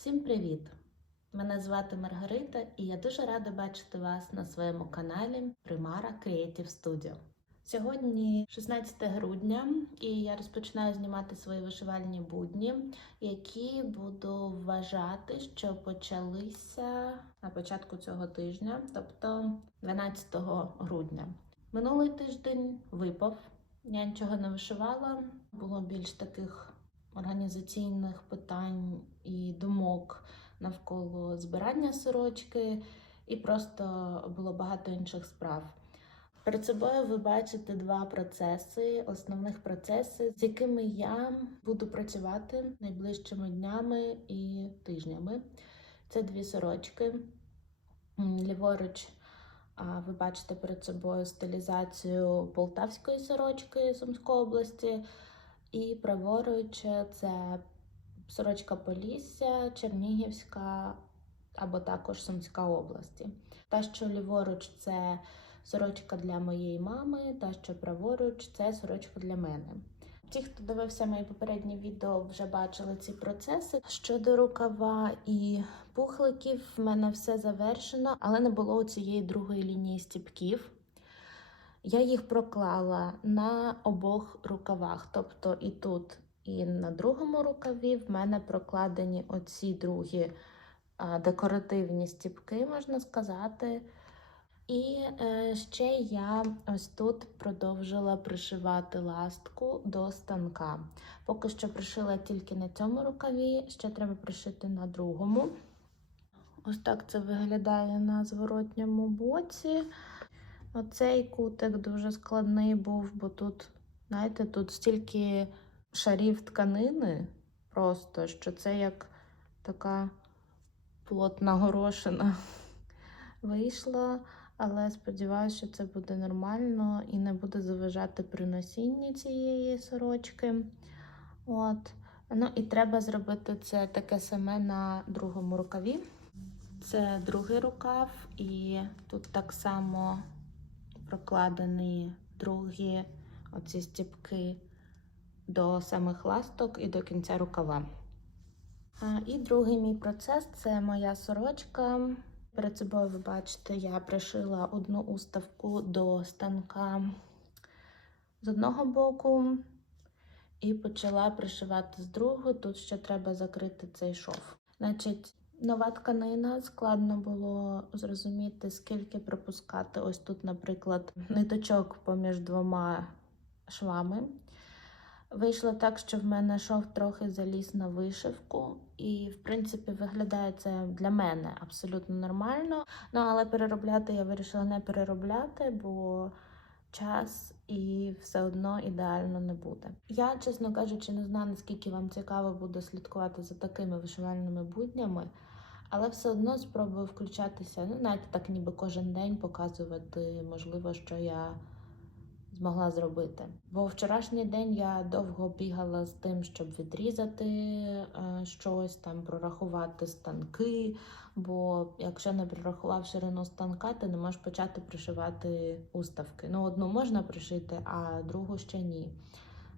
Всім привіт! Мене звати Маргарита, і я дуже рада бачити вас на своєму каналі Примара Creative Studio. Сьогодні 16 грудня, і я розпочинаю знімати свої вишивальні будні, які буду вважати, що почалися на початку цього тижня, тобто 12 грудня. Минулий тиждень випав. Я нічого не вишивала, було більш таких організаційних питань і думок навколо збирання сорочки, і просто було багато інших справ. Перед собою ви бачите два процеси, основних процеси, з якими я буду працювати найближчими днями і тижнями. Це дві сорочки. Ліворуч ви бачите перед собою стилізацію полтавської сорочки Сумської області. І праворуч це сорочка Полісся, Чернігівська або також Сумська області. Та, що ліворуч, це сорочка для моєї мами, та що праворуч це сорочка для мене. Ті, хто дивився мої попередні відео, вже бачили ці процеси. Щодо рукава і пухликів, в мене все завершено, але не було цієї другої лінії стіпків. Я їх проклала на обох рукавах, тобто і тут, і на другому рукаві в мене прокладені оці другі декоративні стіпки, можна сказати. І е, ще я ось тут продовжила пришивати ластку до станка. Поки що пришила тільки на цьому рукаві, ще треба пришити на другому. Ось так це виглядає на зворотньому боці. Оцей кутик дуже складний був, бо тут, знаєте, тут стільки шарів тканини, просто що це як така плотна горошина вийшла. Але сподіваюся, що це буде нормально і не буде заважати при носінні цієї сорочки. От. Ну і треба зробити це таке саме на другому рукаві. Це другий рукав, і тут так само прокладені другі оці стіпки до самих ласток і до кінця рукава. А, І другий мій процес це моя сорочка. Перед собою ви бачите, я пришила одну уставку до станка з одного боку і почала пришивати з другого. Тут ще треба закрити цей шов. Значить, нова тканина, складно було зрозуміти, скільки пропускати. Ось тут, наприклад, ниточок поміж двома швами. Вийшло так, що в мене шов трохи заліз на вишивку, і, в принципі, виглядає це для мене абсолютно нормально. Ну, але переробляти я вирішила не переробляти, бо час і все одно ідеально не буде. Я, чесно кажучи, не знаю, наскільки вам цікаво буде слідкувати за такими вишивальними буднями, але все одно спробую включатися, ну, навіть так ніби кожен день показувати, можливо, що я змогла зробити. Бо вчорашній день я довго бігала з тим, щоб відрізати е, щось, там прорахувати станки. Бо якщо не прорахував ширину станка, ти не можеш почати пришивати уставки. Ну, одну можна пришити, а другу ще ні.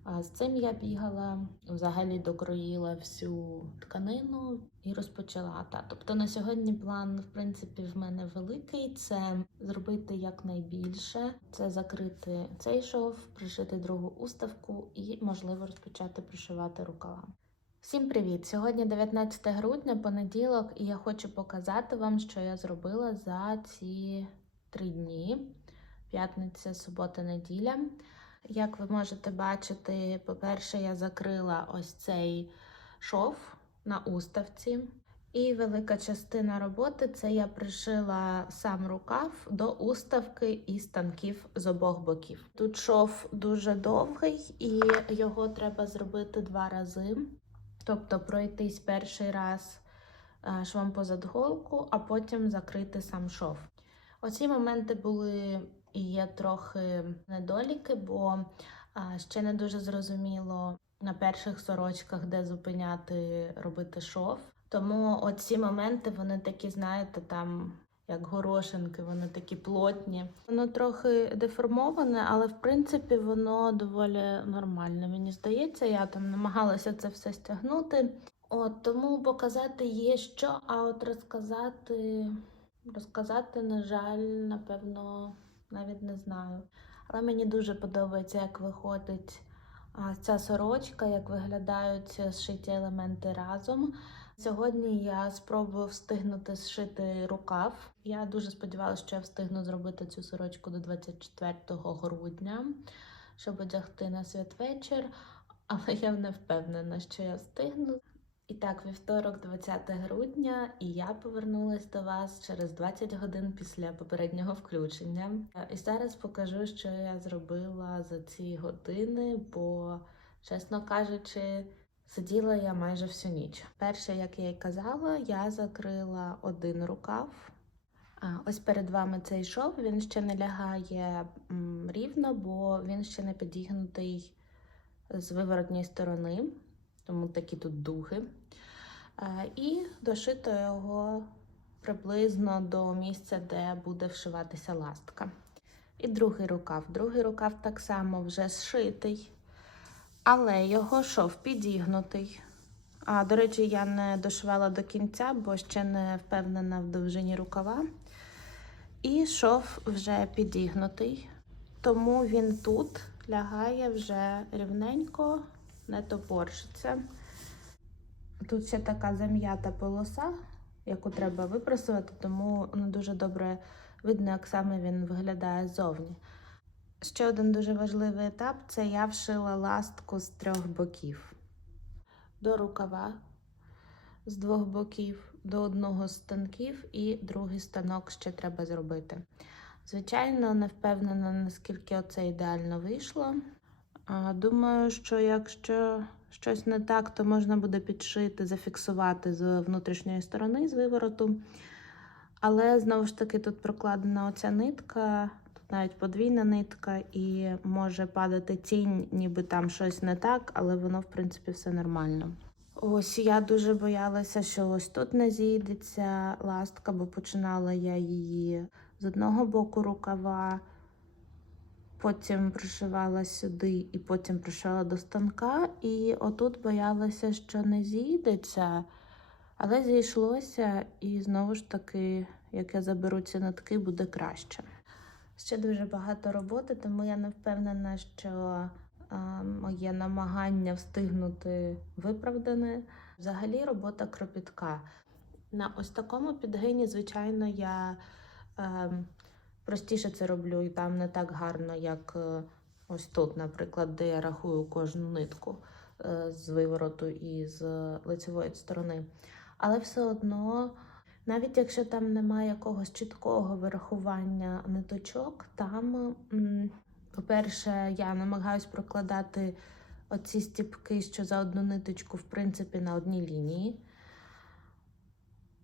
А з цим я бігала, взагалі докроїла всю тканину і розпочала. Та. Тобто на сьогодні план, в принципі, в мене великий. Це зробити якнайбільше, це закрити цей шов, пришити другу уставку і, можливо, розпочати пришивати рукава. Всім привіт! Сьогодні 19 грудня, понеділок, і я хочу показати вам, що я зробила за ці три дні: п'ятниця, субота, неділя. Як ви можете бачити, по-перше, я закрила ось цей шов на уставці. І велика частина роботи це я пришила сам рукав до уставки і станків з обох боків. Тут шов дуже довгий, і його треба зробити два рази. Тобто пройтись перший раз е, швом позад голку, а потім закрити сам шов. Оці моменти були і є трохи недоліки, бо ще не дуже зрозуміло на перших сорочках, де зупиняти робити шов. Тому оці моменти вони такі, знаєте, там як горошинки, вони такі плотні. Воно трохи деформоване, але в принципі воно доволі нормальне. Мені здається, я там намагалася це все стягнути. От тому показати є що, а от розказати, розказати, на жаль, напевно, навіть не знаю. Але мені дуже подобається, як виходить ця сорочка, як виглядають зшиті елементи разом. Сьогодні я спробую встигнути зшити рукав. Я дуже сподівалася, що я встигну зробити цю сорочку до 24 грудня, щоб одягти на святвечір, але я не впевнена, що я встигну. І так, вівторок, 20 грудня, і я повернулась до вас через 20 годин після попереднього включення. І зараз покажу, що я зробила за ці години, бо, чесно кажучи, сиділа я майже всю ніч. Перше, як я й казала, я закрила один рукав. Ось перед вами цей шов, він ще не лягає рівно, бо він ще не підігнутий з виворотньої сторони, тому такі тут дуги. Е, І дошито його приблизно до місця, де буде вшиватися ластка. І другий рукав. Другий рукав так само вже зшитий, але його шов підігнутий. А, до речі, я не дошивала до кінця, бо ще не впевнена в довжині рукава. І шов вже підігнутий, тому він тут лягає вже рівненько, не топоршиться. Тут ще така зам'ята полоса, яку треба випрасувати, тому не дуже добре видно, як саме він виглядає ззовні. Ще один дуже важливий етап це я вшила ластку з трьох боків. До рукава з двох боків, до одного з станків, і другий станок ще треба зробити. Звичайно, не впевнена, наскільки оце ідеально вийшло. Думаю, що якщо щось не так, то можна буде підшити, зафіксувати з внутрішньої сторони, з вивороту. Але знову ж таки тут прокладена оця нитка, тут навіть подвійна нитка, і може падати тінь, ніби там щось не так, але воно, в принципі, все нормально. Ось я дуже боялася, що ось тут не зійдеться ластка, бо починала я її з одного боку рукава, потім пришивала сюди і потім пришивала до станка. І отут боялася, що не зійдеться, але зійшлося, і знову ж таки, як я заберу ці нитки, буде краще. Ще дуже багато роботи, тому я не впевнена, що е, моє намагання встигнути виправдане. Взагалі робота кропітка. На ось такому підгині, звичайно, я е, простіше це роблю і там не так гарно, як е, ось тут, наприклад, де я рахую кожну нитку е, з вивороту і з лицевої сторони. Але все одно, навіть якщо там немає якогось чіткого вирахування ниточок, там, по-перше, я намагаюсь прокладати оці стіпки, що за одну ниточку, в принципі, на одній лінії.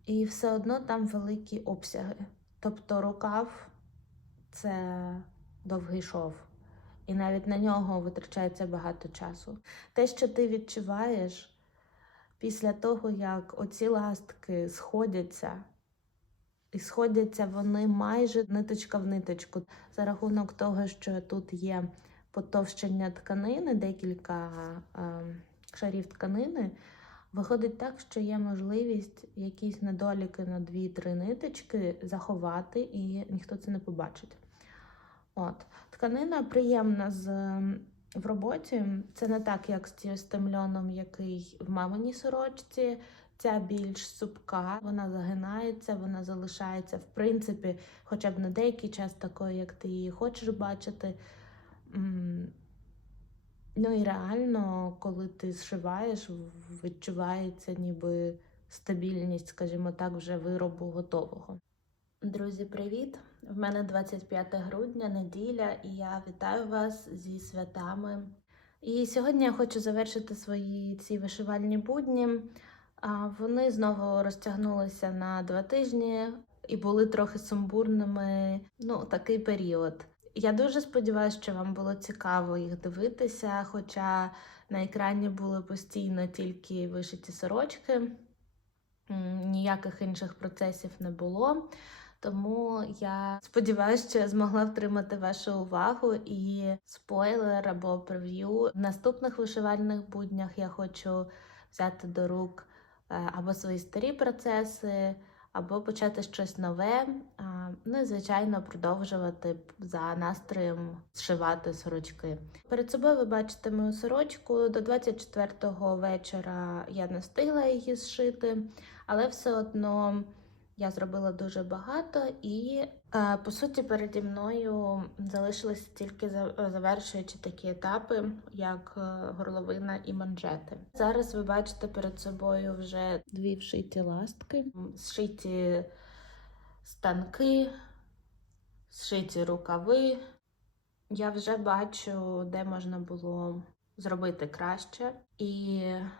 І все одно там великі обсяги. Тобто рукав це довгий шов, і навіть на нього витрачається багато часу. Те, що ти відчуваєш після того, як оці ластки сходяться, і сходяться вони майже ниточка в ниточку, за рахунок того, що тут є потовщення тканини, декілька е, шарів тканини. Виходить так, що є можливість якісь недоліки на 2-3 ниточки заховати, і ніхто це не побачить. От. Тканина приємна з, в роботі. Це не так, як з з тим льоном, який в маминій сорочці. Ця більш супка, вона загинається, вона залишається, в принципі, хоча б на деякий час такою, як ти її хочеш бачити. Ну і реально, коли ти зшиваєш, відчувається ніби стабільність, скажімо так, вже виробу готового. Друзі, привіт! В мене 25 грудня, неділя, і я вітаю вас зі святами. І сьогодні я хочу завершити свої ці вишивальні будні. Вони знову розтягнулися на два тижні і були трохи сумбурними. Ну, такий період. Я дуже сподіваюся, що вам було цікаво їх дивитися, хоча на екрані були постійно тільки вишиті сорочки, ніяких інших процесів не було. Тому я сподіваюся, що я змогла втримати вашу увагу і спойлер або прев'ю. В наступних вишивальних буднях я хочу взяти до рук е, або свої старі процеси, або почати щось нове. Ну і звичайно продовжувати за настроєм зшивати сорочки. Перед собою ви бачите мою сорочку. До 24-го вечора я не встигла її зшити, але все одно я зробила дуже багато і. е, По суті, переді мною залишилися тільки завершуючи такі етапи, як е, горловина і манжети. Зараз ви бачите перед собою вже дві вшиті ластки, зшиті станки, зшиті рукави. Я вже бачу, де можна було зробити краще. І е,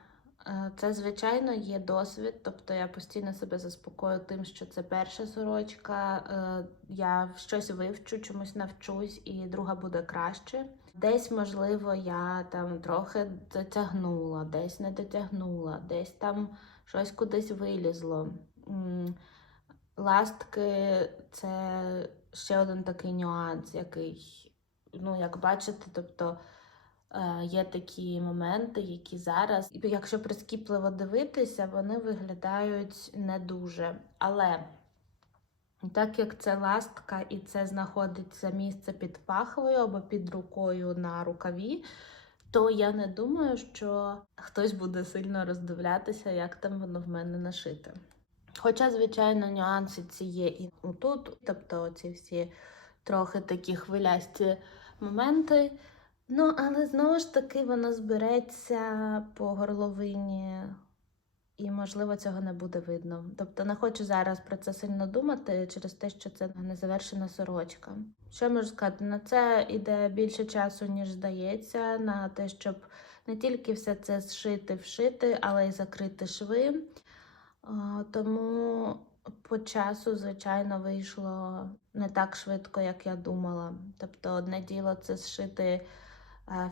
це, звичайно, є досвід. Тобто я постійно себе заспокою тим, що це перша сорочка. е, Я щось вивчу, чомусь навчусь, і друга буде краще. Десь, можливо, я там трохи дотягнула, десь не дотягнула, десь там щось кудись вилізло. Ластки це ще один такий нюанс, який, ну, як бачите, тобто е, є такі моменти, які зараз, якщо прискіпливо дивитися, вони виглядають не дуже. Але так як це ластка і це знаходиться місце під пахвою або під рукою на рукаві, то я не думаю, що хтось буде сильно роздивлятися, як там воно в мене нашите. Хоча, звичайно, нюанси ці є і тут, тобто ці всі трохи такі хвилясті моменти. Ну, але знову ж таки воно збереться по горловині, і, можливо, цього не буде видно. Тобто не хочу зараз про це сильно думати через те, що це незавершена сорочка. Що я можу сказати? На це йде більше часу, ніж здається, на те, щоб не тільки все це зшити, вшити, але й закрити шви. Тому по часу, звичайно, вийшло не так швидко, як я думала. Тобто, одне діло це зшити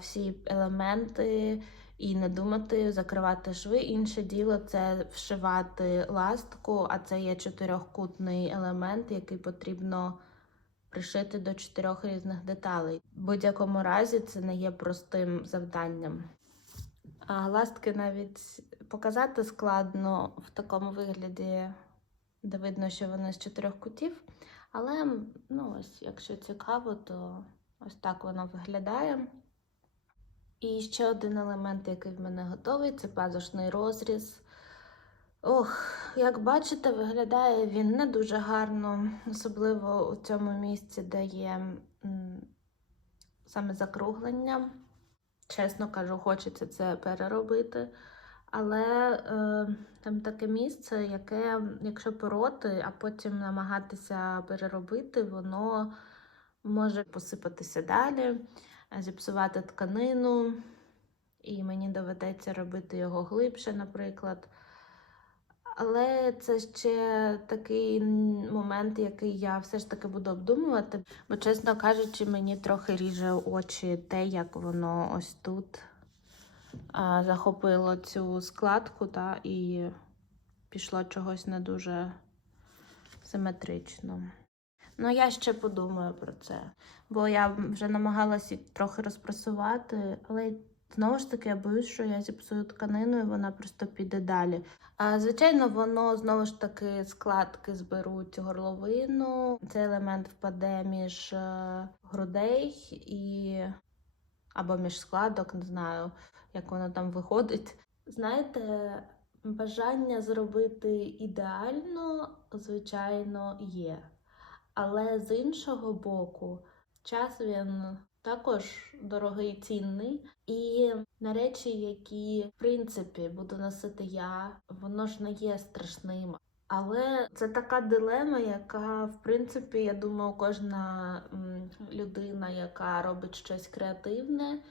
всі елементи і не думати закривати шви. Інше діло це вшивати ластку, а це є чотирьохкутний елемент, який потрібно пришити до чотирьох різних деталей. В будь-якому разі це не є простим завданням. А ластки навіть показати складно в такому вигляді, де видно, що вони з чотирьох кутів. Але ну, ось, якщо цікаво, то ось так воно виглядає. І ще один елемент, який в мене готовий, це пазушний розріз. Ох, як бачите, виглядає він не дуже гарно, особливо у цьому місці, де є саме закруглення. Чесно кажу, хочеться це переробити. Але е, там таке місце, яке, якщо пороти, а потім намагатися переробити, воно може посипатися далі, зіпсувати тканину, і мені доведеться робити його глибше, наприклад. Але це ще такий момент, який я все ж таки буду обдумувати. Бо, чесно кажучи, мені трохи ріже очі те, як воно ось тут а, захопило цю складку, та, і пішло чогось не дуже симетрично. Ну, я ще подумаю про це, бо я вже намагалася трохи розпрасувати, але знову ж таки я боюсь, що я зіпсую тканину і вона просто піде далі. А, звичайно, воно знову ж таки складки зберуть горловину. Цей елемент впаде між е, грудей і або між складок, не знаю, як воно там виходить. Знаєте, бажання зробити ідеально, звичайно, є. Але з іншого боку, час він також дорогий цінний. І на речі, які в принципі буду носити я, воно ж не є страшним. Але це така дилема, яка, в принципі, я думаю, кожна людина, яка робить щось креативне,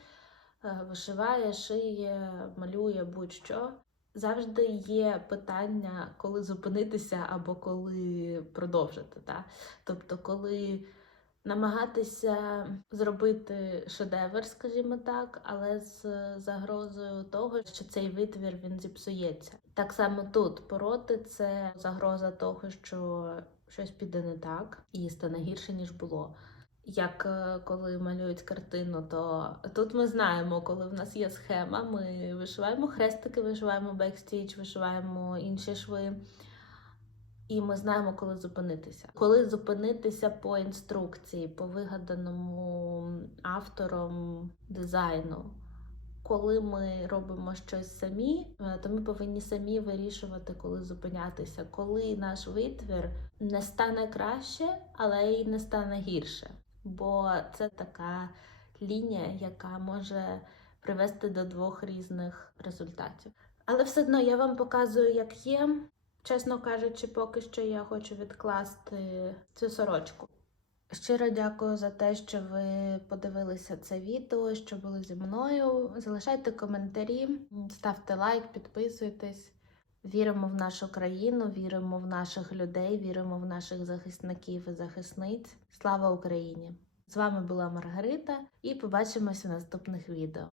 е, вишиває, шиє, малює будь-що. Завжди є питання, коли зупинитися або коли продовжити. Та? Тобто, коли намагатися зробити шедевр, скажімо так, але з загрозою того, що цей витвір він зіпсується. Так само тут пороти це загроза того, що щось піде не так і стане гірше, ніж було. Як е, коли малюють картину, то тут ми знаємо, коли в нас є схема, ми вишиваємо хрестики, вишиваємо бекстіч, вишиваємо інші шви. І ми знаємо, коли зупинитися. Коли зупинитися по інструкції, по вигаданому автором дизайну. Коли ми робимо щось самі, е, то ми повинні самі вирішувати, коли зупинятися, коли наш витвір не стане краще, але й не стане гірше. Бо це така лінія, яка може привести до двох різних результатів. Але все одно я вам показую, як є. Чесно кажучи, поки що я хочу відкласти цю сорочку. Щиро дякую за те, що ви подивилися це відео, що були зі мною. Залишайте коментарі, ставте лайк, підписуйтесь. Віримо в нашу країну, віримо в наших людей, віримо в наших захисників і захисниць. Слава Україні! З вами була Маргарита і побачимося в наступних відео.